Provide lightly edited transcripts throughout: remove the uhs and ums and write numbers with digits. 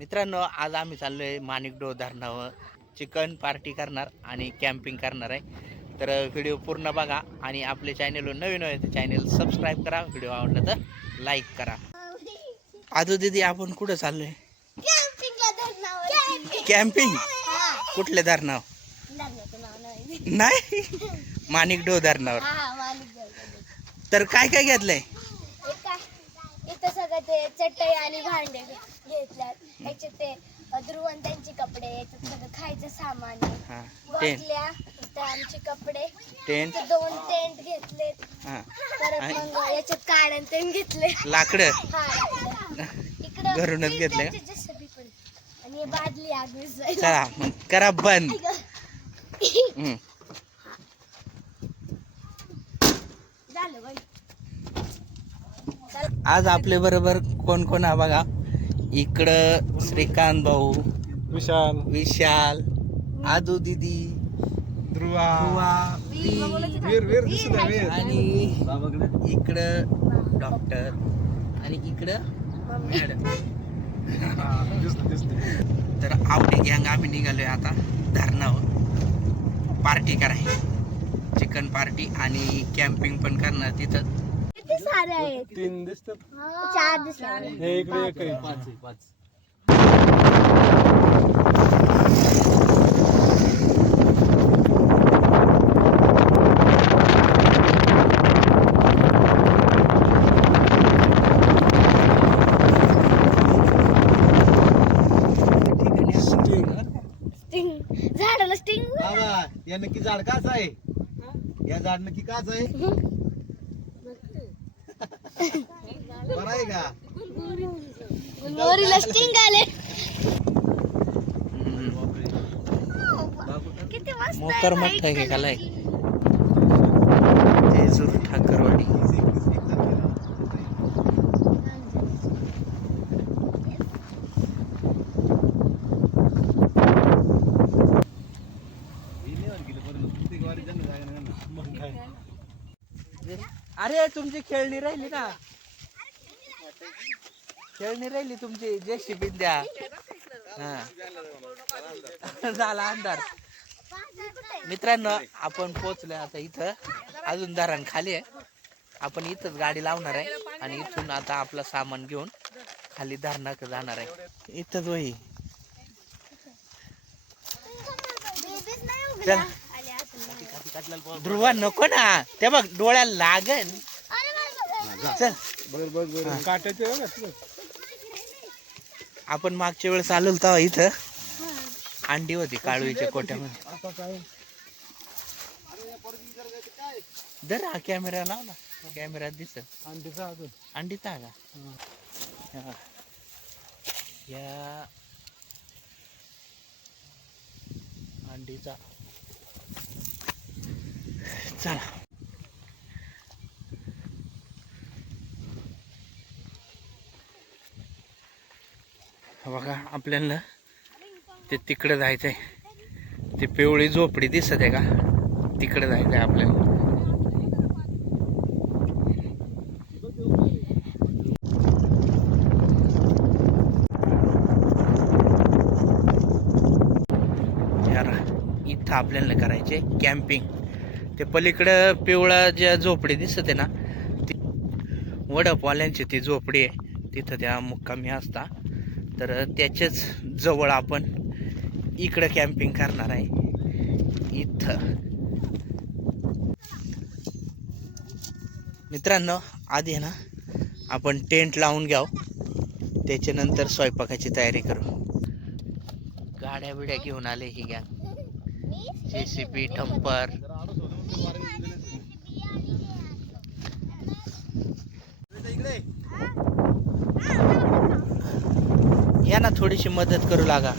मित्रांनो, आज आम्ही चाललोय माणिकडोह धरणावर चिकन पार्टी करणार आणि कॅम्पिंग करणार आहे. तर व्हिडिओ पूर्ण बघा आणि आपल्या चॅनलवर नवीन आहे तर चॅनल सबस्क्राईब करा. व्हिडिओ आवडला तर लाईक करा. आजू दीदी, आपण कुठं चाललोय? कॅम्पिंग. कुठल्या धरणावर? नाही, माणिकडोह धरणावर. तर काय काय घेतलंय? इथं सगळं ते चटई आणि भांडे घेतल्यात. त्याचे ते ध्रुवन त्यांचे कपडे, याच्यात सगळं खायचं सामान, बाटल्या, इथं आमचे कपडे, टेंट, 2 टेंट घेतले. परत मग याच्यात काढण ते घेतले. लाकडं इकडं घरूनच घेतले. आणि बादली आग विझवायला. चला मग करा बंद. झालं बाई. आज आपल्या बरोबर कोण कोण आहे बघा. इकडं श्रीकांत भाऊ, विशाल, आदू दीदी, ध्रुवा, आणि इकडं डॉक्टर आणि इकडं मॅडम. तर आवडी गँग आम्ही निघालोय आता धरणावर पार्टी कराय, चिकन पार्टी आणि कॅम्पिंग पण करणार तिथं. किती सारे आहेत? 3 दिसतात. 4 दिसतात. हे इकडे एक आहे. 5. झाडाला स्टिंग. बाबा, या नक्की झाड काच आहे? या झाड नक्की काच आहे? बरं आहे का? मोरीला स्टिंग आले. किती मस्त मोकर मठ आहे का काय? जेजूर ठाकरवाडी. अरे तुमची खेळणी राहिली ना, खेळणी राहिली तुमची. जेसीबी द्या. झाला अंधार. मित्रांनो, आपण पोहोचलोय आता इथं. अजून धरण खाली आहे. आपण इथंच गाडी लावणार आहे आणि इथून आता आपलं सामान घेऊन खाली धरणाकडे जाणार आहे. इथंच वही. चल ध्रुवा, नको ना, ते बघ डोळ्याला लागन. चल. आपण मागच्या वेळेस आलो तेव्हा इथं अंडी होती काळवीच्या कोट्यामध्ये. दर हा कॅमेरा लाव ना, कॅमेरा दिसत. अंडीचा का? या अंडीचा. चला. बघा, आपल्याला ते तिकडे जायचंय. ते पिवळी झोपडी दिसत आहे का? तिकडे जायचंय आपल्याला. यार, इथं आपल्याला करायचे कॅम्पिंग. ते पलीकडं पिवळा ज्या झोपडी दिसत आहे ना, ती वडपवाल्यांची ती झोपडी आहे. तिथं त्या मुक्कामी असता. तर त्याच्याच जवळ आपण इकडं कॅम्पिंग करणार आहे. इथं मित्रांनो, आधी ना आपण टेंट लावून घ्याव, त्याच्यानंतर स्वयंपाकाची तयारी करू. गाड्या बिड्या घेऊन आले ही गँग. JCB, dumper. या ना, थोडीशी मदत करू लागा.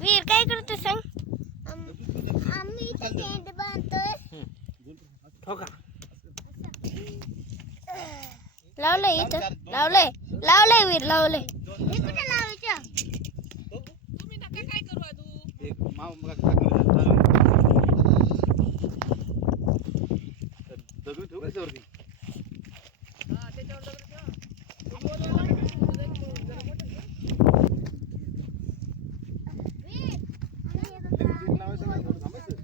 वीर काय करतो सांग? आम्ही टेंट बांधतोय. हो का? लावलंय इथं, लावलंय वीर, लावलंय. हे कुठे लावायचं? हा मग टाकलं दगड ठेवू त्याच्यावरती. लावायचं नाही, थोडं थांबायचं.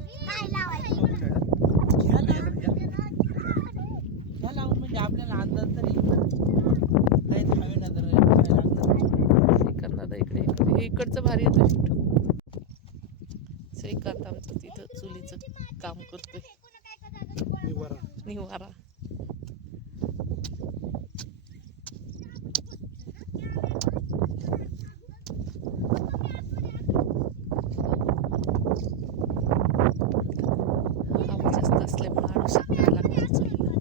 ह्या लावून म्हणजे आपल्याला अंदाज तरी काही हवे ना तर श्रीकांत दादा इकडे हे इकडचं भारी येतं शूट. श्रीकांत आमचं तिथं चुलीचं काम करतोय. निवारा हवा जास्त असल्यामुळे आडूसा करायला लागतं चुलीला.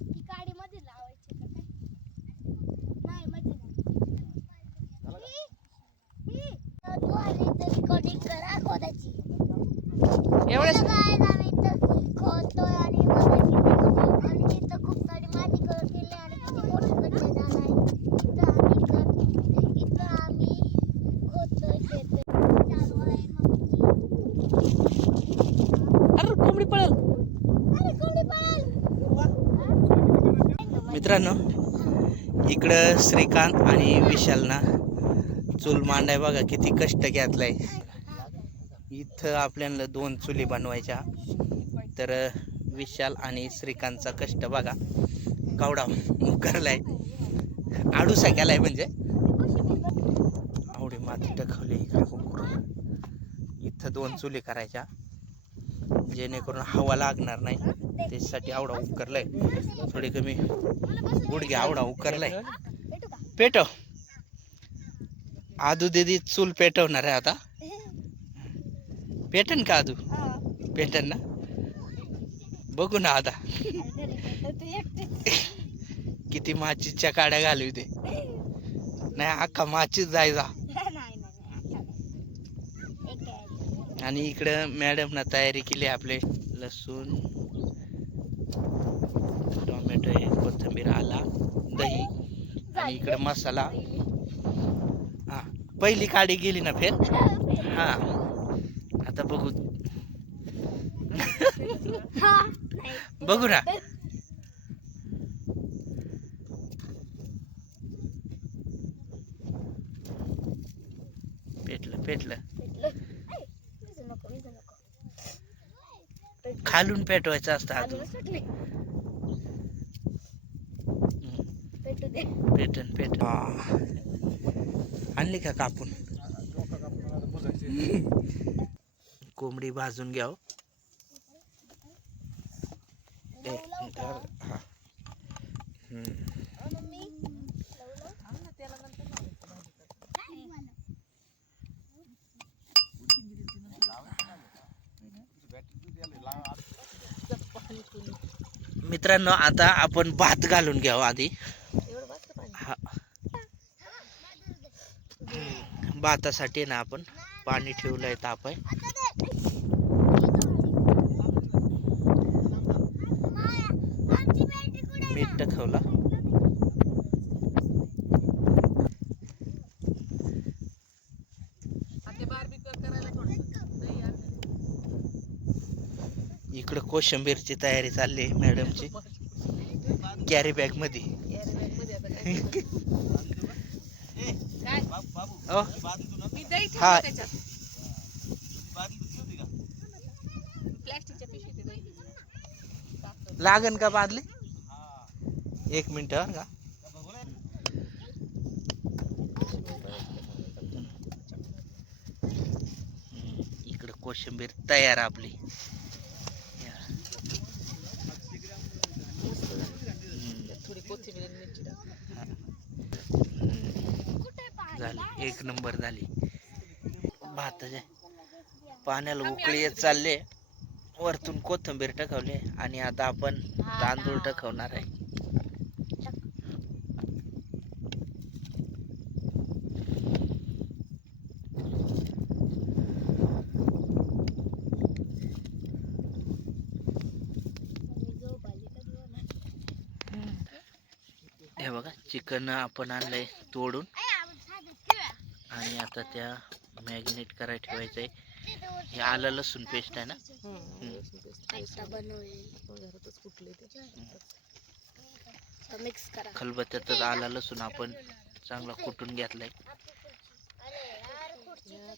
ती गाडी मध्ये लावायची का काय? नाही मध्ये नाही. तू आली तर recording करा खोदाची. एवढ्या काय आम्ही इथं खोदतोय आणि आणि तिथं खूप सारी माती केली आणि किती मोठं गड्डे झालाय. इथं आम्ही खोदतोय शेत चालू आहे अरे कोंबडी पळल. अरे कोणी पळाल. मित्रांनो इकडं श्रीकांत आणि विशालना चूल मांडाय बघा किती कष्ट घेतलाय. इथं आपल्याला 2 चुली बनवायच्या. तर विशाल आणि श्रीकांतचा कष्ट बघा. कावडा करलाय आडूसा केलाय म्हणजे आवडी माती टाकवली इकडे करून. इथं 2 चुली करायच्या जेणेकरून हवा लागणार नाही त्याच्यासाठी आवडा उकरलाय. थोडी कमी गुडघे आवडा उकरलाय. पेटव आदू दीदी चूल पेटवणार आहे आता. पेटन का आदू? पेटन ना, बघू ना आता किती माचीच्या काड्या घालू ते. नाही अख्खा माचीच जायचा. आणि इकडं मॅडम ना तयारी केली आपले लसूण टोमॅटो कोथिंबीर आला दही आणि इकडे मसाला. हा पहिली काडी गेली ना फेर. हा आता बघू बघू ना. पेटलं पेटलं. खालून पेटवायचं असतं अजून. पेटन पेटन. आणली का कापून? कोंबडी भाजून घ्याव. मित्रांनो आता आपण भात घालून घ्यावं आधी. हा भातासाठी ना आपण पाणी ठेवलंय तापाय. मीठ टाकवला. इकडं कोशिंबीरची तयारी चालली आहे मॅडमची कॅरी बॅग मध्ये. अहो, हा लागन का बादली? 1 मिनिट का. इकडे कोशिंबीर तयार आपली. थोडी कोथिंबीर मिरची झाली 1 नंबर झाली. भाताचे पाण्याला उकळी येत चालले. वरतून कोथिंबीर टाकवले आणि आता आपण तांदूळ टाकवणार आहे. हे बघा चिकन आपण आणलंय तोडून आणि आता त्या मॅरिनेट करायला ठेवायचंय. हे आलं लसूण पेस्ट आहे ना. घरातच कुठले ते मिक्स करा. खलबत्त्यातच आलं लसूण आपण चांगला कुटून घेतलाय.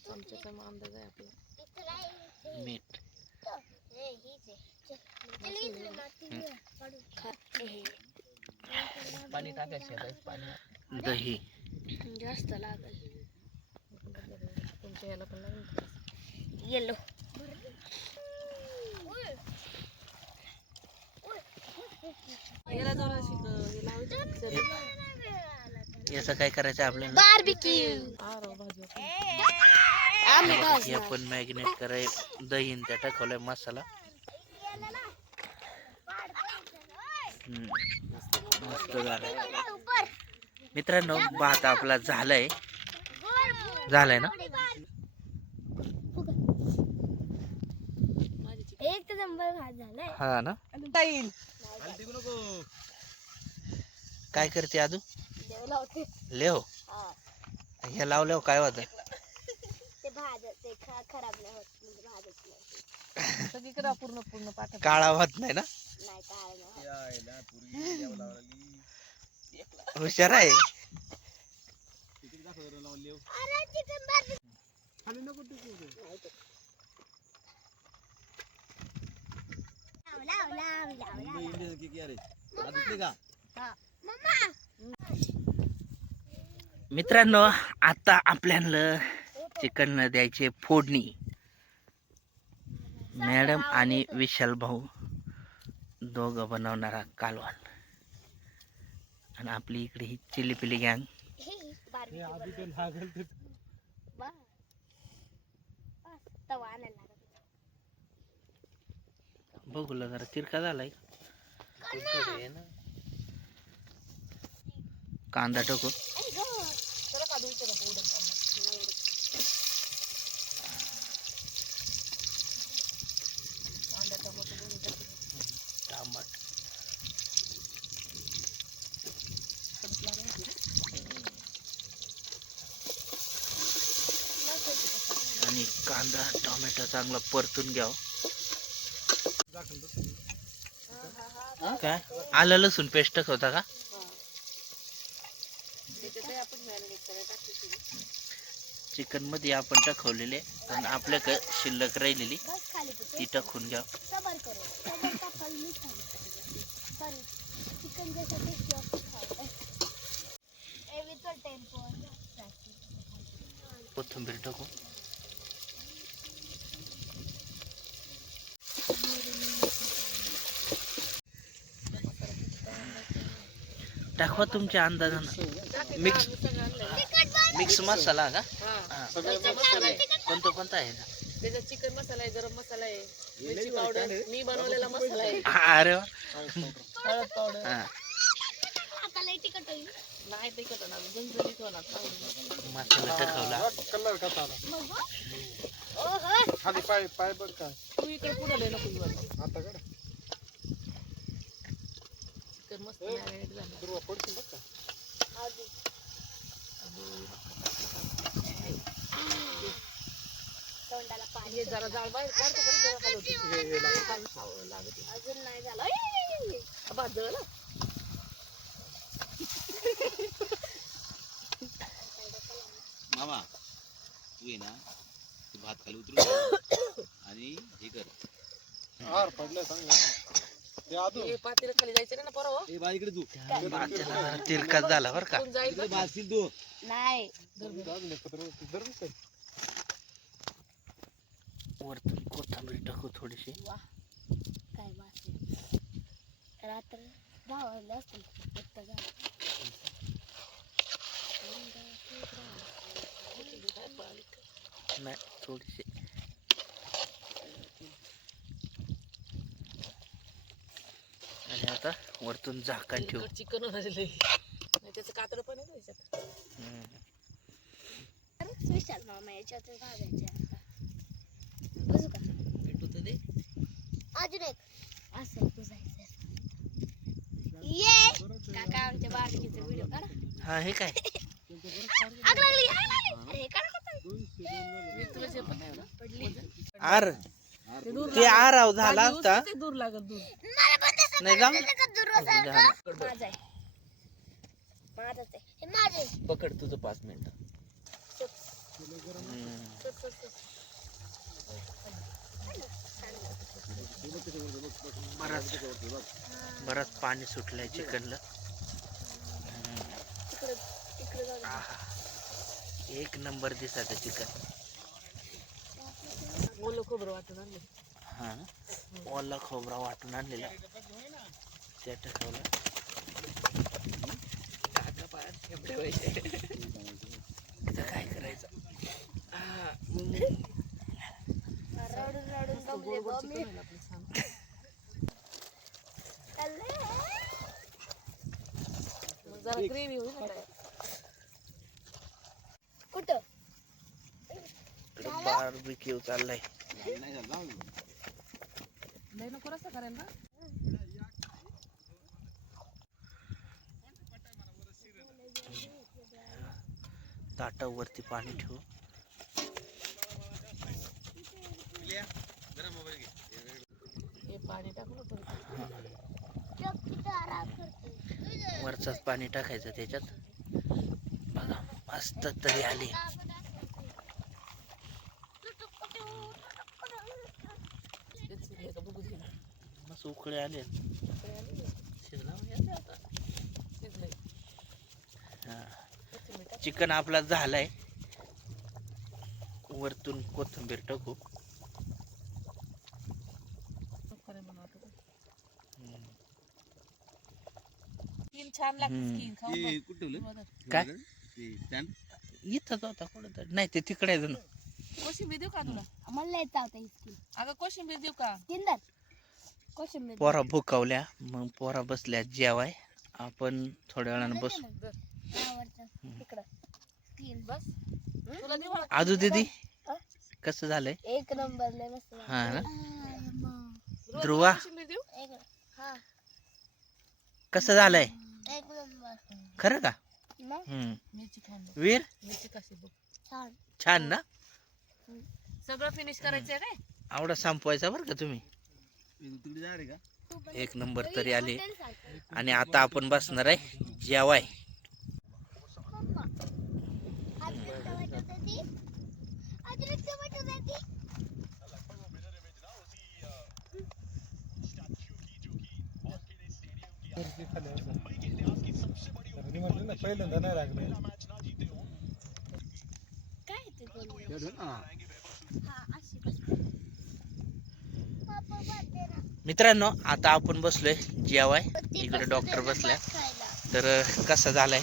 चमच्याचा अंदाज आहे आपला. मीठ, पाणी टाकायचं पाणी दही, जास्त लागल. तुमच्या ह्याला पण लागेल. येलो याला जरा हे लावायचं. याचं काय करायचं आपल्याला. बार्बिक्यू हे आपण मॅरिनेट कराय दही त्या टाकवलाय मसाला. मस्त झालाय मित्रांनो. भात आपला झालाय ना. एक नंबर भात झालाय. हा ना. काय करते आदू. लेव हे लावल्यावर काय होत. ते भात ते खराब नाही होत. म्हणजे भाजत नाही. सगळीकडे पूर्ण पूर्ण पाठ काळा होत नाही ना. नाही काय नाही. हुशार आहे. मित्रांनो आता आपल्याला चिकन द्यायचे फोडणी. मॅडम आणि विशाल भाऊ दोघं बनवणारा कालवण आणि आपली इकडे ही चिली पिली गँग. बघूला जरा तिरका झालाय. कांदा टाकू. आणि कांदा टोमॅटो चांगला परतून घ्याव. काय आलं लसूण पेस्ट होता का. चिकन मध्ये आपण टाकवलेले आणि आपल्याकडे शिल्लक राहिलेली ती टाकून घ्या. कोथिंबीर टाकू. टाकवा तुमच्या अंदाजानं. मिक्स मसाला का. कोणता आहे. त्याच्यात चिकन मसाला आहे, गरम मसाला आहे, मिरची पावडर, मी बनवलेला मसाला आहे. अरे वा. हळद पावडर. नाही तिखट होणार, झणझणीत होणार. मसाला टाकवला. तू इकडे पुढे नको चिकन मस्त मॅरिनेट झालं. तोंडाला पाणी. हे जरा जाळ बाहेर काढतो तरी जरा लागत. अजून नाही झालं. भात जळला. मामा तू ये ना तू भात खाली उतरू आणि हे कर हार पडलं हे पातेलं खाली जायचं नाही ना परवा. ए बा इकडे तू तिरकाच झाला बरं का. इकडे बासील तू नाही. वरतून कोथिंबीर टाकू थोडीशी. काय मासे रात्र भावाला असतील एकटा झाला. नाही थोडीशी. आणि आता वरतून झाकण ठेवू. चिकन नाही त्याचं कातड पण आहे त्याच्यात. विशाल मामा याच्यातच भागायचे आता. बसू का. भेटू तर दे. अजून एक असं तू जायचं. ये काका आमच्या बारकीचा व्हिडिओ काढा. हा हे काय आग लागली, आग लागली. अरे काढा आर ते आराव झाला असता ते दूर लागत दूर. मला पण तसं नाही जाऊ माझं आहे. माझंच आहे. हे माझं आहे. पकड तुझं 5 मिनिट बरंच पाणी सुटलंय चिकनला. इकडे जाऊ दे. एक नंबर दिसत चिकन. ओलं खोबरं वाटून आणलं. हा ओला खोबरा वाटून आणलेला त्या टाकवलं. इथं काय करायचं. रडून रडून दमले बा मी. चाललंय. मग जरा ग्रेव्ही होईल ना काय. कुठं बारबीक्यू चाललाय. लय नको रस्सा करायला ना. ताटावरती पाणी ठेवू. हे पाणी टाकलं होतं. वरचंच पाणी टाकायचं त्याच्यात. बघा मस्त तरी आली. बघू दे. मस्त उकळे आले. शिजलंय. चिकन आपला झालाय. वरतून कोथिंबीर टाकू. स्किन छान लागते. स्किन खाऊन बघ. काय इथंच होता कुठं तर नाही ते तिकडे आहे. कोशिंबीर देऊ का तुला. मला नाही चावता इतकी. अगं कोशिंबीर देऊ का. किंदर कोशिंबीर पोरा भुकावल्या मग पोरा बसल्या जेवाय. आपण थोड्या वेळानं बसू. इकडं तीन बस तुला देऊ का? आजू दीदी कसं झालंय. एक नंबर लय मस्त. हा ना रोज ध्रुवा कोशिंबीर देऊ. हा कसं झालंय एक नंबर. खरं का. मिरची खाऊन बघ. वीर मिरची कशी बघ. छान. छान ना. सगळं फिनिश करायचंय काय. आवडा संपवायचा बरं का तुम्ही. एक नंबर तरी आले. आणि आता आपण बसणार आहे जेवाय. पहिल्यांदा नाही लागले. काय ते मित्रांनो आता आपण बसलोय जेवाय. इकडे डॉक्टर बसल्या. तर कसं झालंय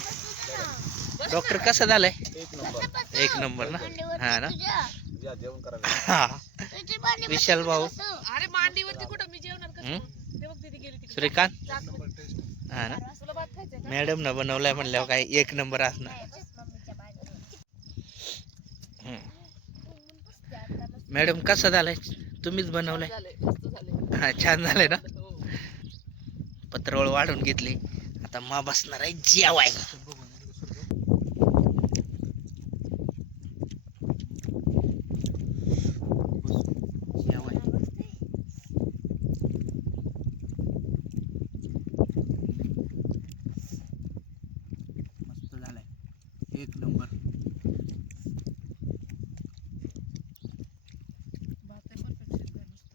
डॉक्टर कसं झालंय. एक नंबर ना. हा ना हा विशाल भाऊ अरे मांडीवरती कुठं मी जेवणार कसं. ते बघ तिथे गेली तिकडे. श्रीकांत हा ना. तुला भात खायचंय का. मॅडम न बनवलाय म्हणल्यावर काय एक नंबर असणार. मॅडम कसं झालंय तुम्हीच बनवलंय. झालंय मस्त झालंय. हा छान झालंय ना. हो. पत्रावळ वाढून घेतली. आता मा बसणार आहे जेवाय. मस्त झालाय एक नंबर. भात आहे perfect शिजलाय मस्त.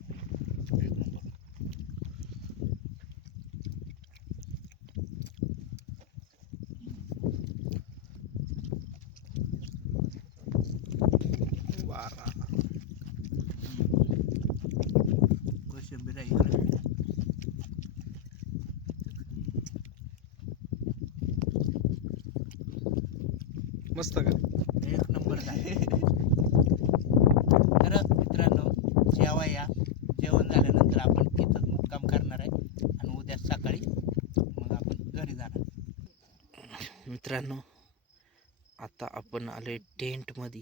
एक नंबर. कोशिंबीर आहे इकडे. मस्त का. एक नंबर झाले. तर मित्रांनो जेवा या. जेवण झाल्यानंतर आपण इथंच मुक्काम करणार आहे. आणि उद्या सकाळी मग आपण घरी जाणार. मित्रांनो आता आपण आलोय टेंटमध्ये.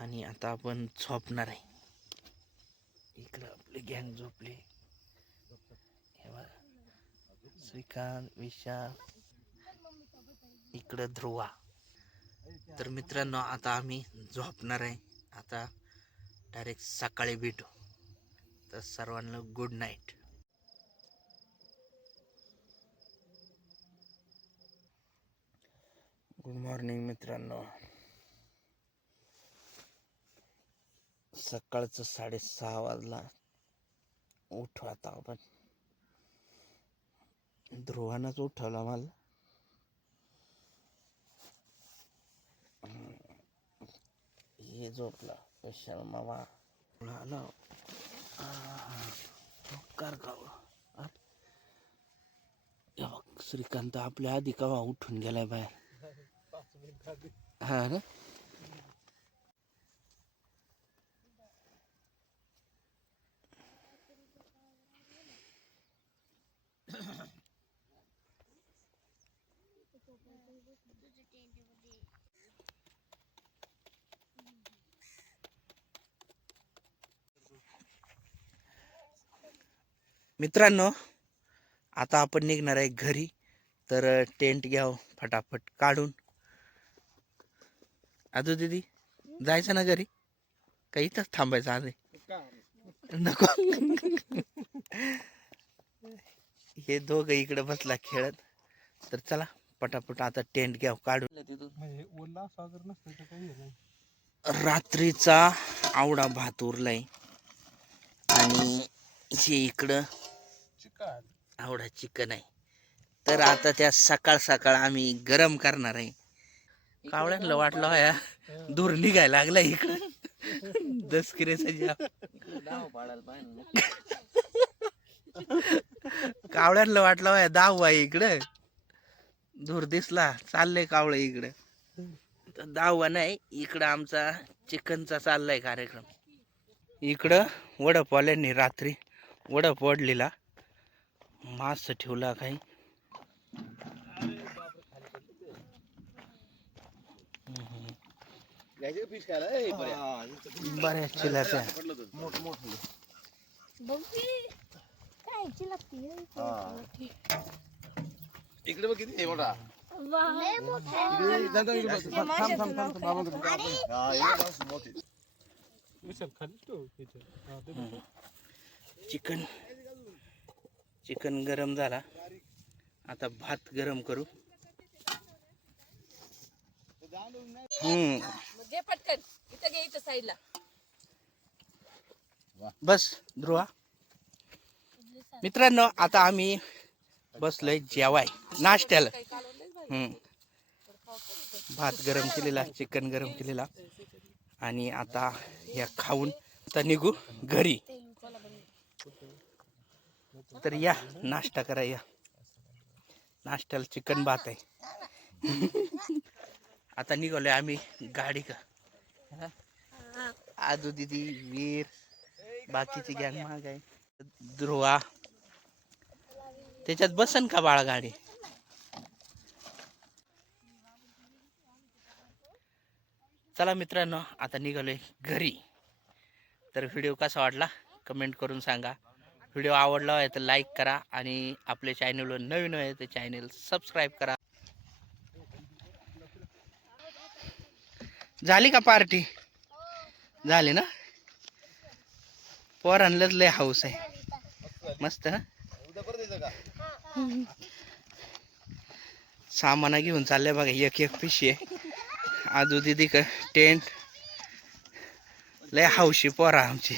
आणि आता आपण झोपणार आहे. इकडं आपली गँग झोपली. हे बघा श्रीकांत विशाल इकडं ध्रुवा. तर मित्रांनो आता आम्ही झोपणार आहे. आता डायरेक्ट सकाळी भेटू. तर सर्वांना गुड नाईट. गुड मॉर्निंग मित्रांनो. सकाळचं 6:30 वाजला. उठू आता आपण. ध्रुवानंच उठवला मला. हे झोपला विशाल मामा. आला कर गाव. श्रीकांत आपल्या आधी कवा उठून गेलाय बाहेर. हा ना. मित्रांनो आता आपण निघणार आहे घरी. तर टेंट घ्याव फटाफट काढून. आजू दीदी जायचं ना घरी. काही इथंच थांबायचं आज. नको. हे दोघं इकडे बसला खेळत. तर चला पटापट आता टेंट घ्याव काढून. म्हणजे ओला सागर नसतं तर काही नाही. रात्रीचा आवडा भात उरलाय आणि हे इकडं आवडा चिकन आहे. तर आता त्या सकाळ सकाळ आम्ही गरम करणार आहे. कावळ्यांना वाटलं होया दूर निघायला लागला इकडं. दसकिरेचा जाम. कावळ्यांना वाटलं होया दाव आहे इकडं. दूर दिसला चाललंय कावळे इकडं. दावा नाही इकडं आमचा चिकनचा चाललाय कार्यक्रम. इकडं वडपवाल्यांनी रात्री वडप वडलेला मास ठेवला काही. बऱ्याच चिलाच्या इकडे बघ किती मोठा. चिकन चिकन गरम झाला. आता भात गरम करू. जे पटकन इथं घे, इथं साईडला. बस ध्रुवा. मित्रांनो आता आम्ही बसलोय जेवाय नाश्त्याला. भात गरम केलेला, चिकन गरम केलेला आणि आता या खाऊन आता निघू घरी. तर या नाश्ता करा. या नाश्त्याला चिकन भात आहे. आता निघालोय आम्ही गाडी का. आजू दीदी वीर बाकीची गॅंग माग आहे. ध्रुवा त्याच्यात बसन का बाळा गाडी. चला मित्रांनो आता निघालोय घरी. तर व्हिडिओ कसा वाटला कमेंट करून सांगा. व्हिडिओ आवडला आहे तर लाईक करा आणि आपल्या चॅनलवर नवीन आहे तर चॅनल सबस्क्राईब करा. झाली का पार्टी. झाली ना. पोरांनाच लय हाऊस आहे. मस्त ना. सामान घेऊन चाललंय बघा. एक एक पिशी आहे. आजू दीदी का टेंट लय हौशी पोरा आमची.